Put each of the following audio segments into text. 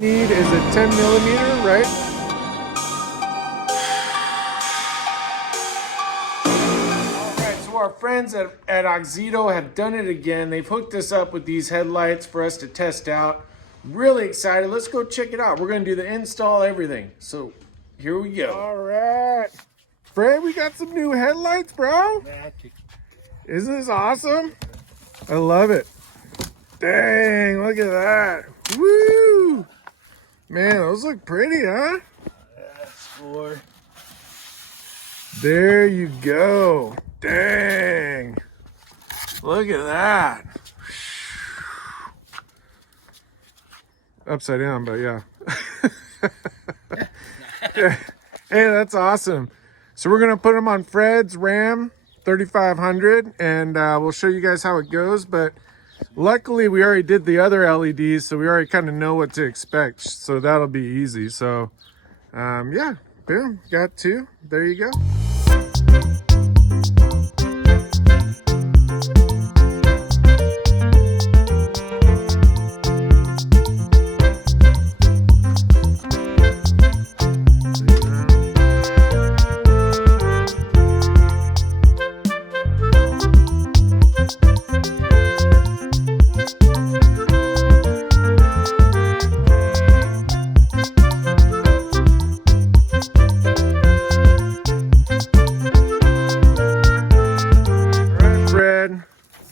Need is a 10 millimeter, right? All right, so our friends at AUXITO have done it again. They've hooked us up with these headlights for us to test out. Really excited. Let's go check it out. We're gonna do the install, everything. So here we go. All right, Fred, we got some new headlights, bro. Isn't this awesome? I love it. Dang, look at that. Woo! Man, those look pretty, huh? That's four. There you go. Dang. Look at that. Upside down, but yeah. Hey, that's awesome. So we're going to put them on Fred's Ram 3500 and we'll show you guys how it goes. But luckily we already did the other LEDs, so we already kind of know what to expect. So that'll be easy. So yeah, boom, got two. There you go.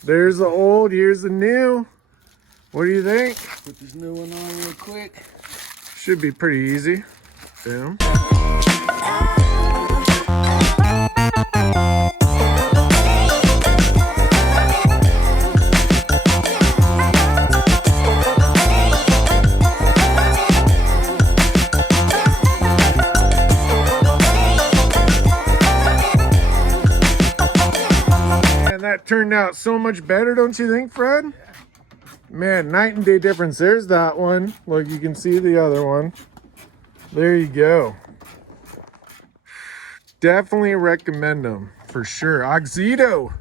There's the old, here's the new. What do you think? Put this new one on real quick. Should be pretty easy. Boom. That turned out so much better, don't you think, Fred? Yeah. Man, night and day difference. There's that one. Look, you can see the other one. There you go. Definitely recommend them for sure. AUXITO.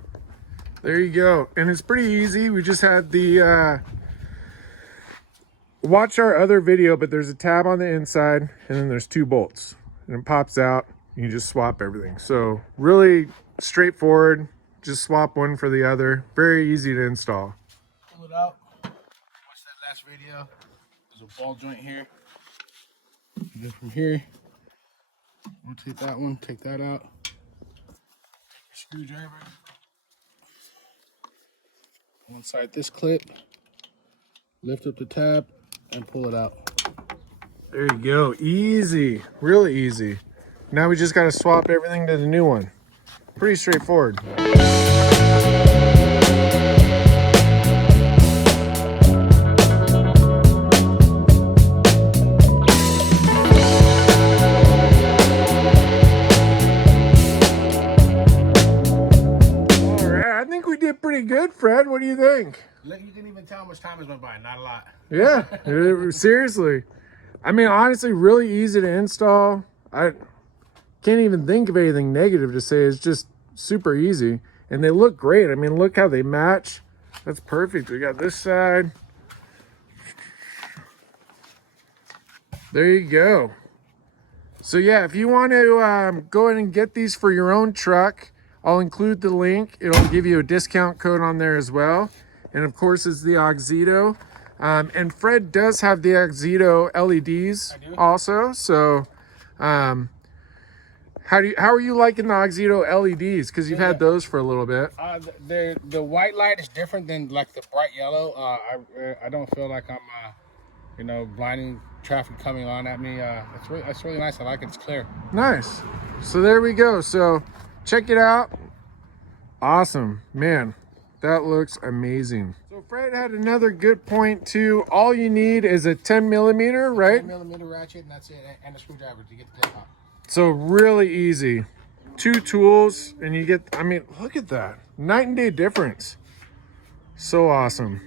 There you go. And it's pretty easy. We just had the watch our other video, but there's a tab on the inside and then there's two bolts and it pops out. You can just swap everything. So really straightforward. Just swap one for the other. Very easy to install. Pull it out. Watch that last video. There's a ball joint here. And then from here, rotate that one, take that out. Take your screwdriver. Inside this clip, lift up the tab and pull it out. There you go. Easy. Really easy. Now we just got to swap everything to the new one. Pretty straightforward. All right, I think we did pretty good, Fred. What do you think? You can even tell how much time has went by. Not a lot. Yeah, seriously. I mean, honestly, really easy to install. I can't even think of anything negative to say. It's just super easy and they look great. I mean, look how they match. That's perfect. We got this side. There you go. So yeah, if you want to go ahead and get these for your own truck, I'll include the link. It'll give you a discount code on there as well. And of course it's the AUXITO. And Fred does have the AUXITO LEDs also. So how are you liking the AUXITO LEDs? Because you've had those for a little bit. The white light is different than like the bright yellow. I don't feel like I'm, you know, blinding traffic coming on at me. It's really nice. I like it. It's clear. Nice. So there we go. So check it out. Awesome, man. That looks amazing. So Fred had another good point too. All you need is a 10 millimeter, right? 10 millimeter ratchet, and that's it, and a screwdriver to get the tape out. So really easy. Two tools and you get, I mean, look at that. Night and day difference. So awesome.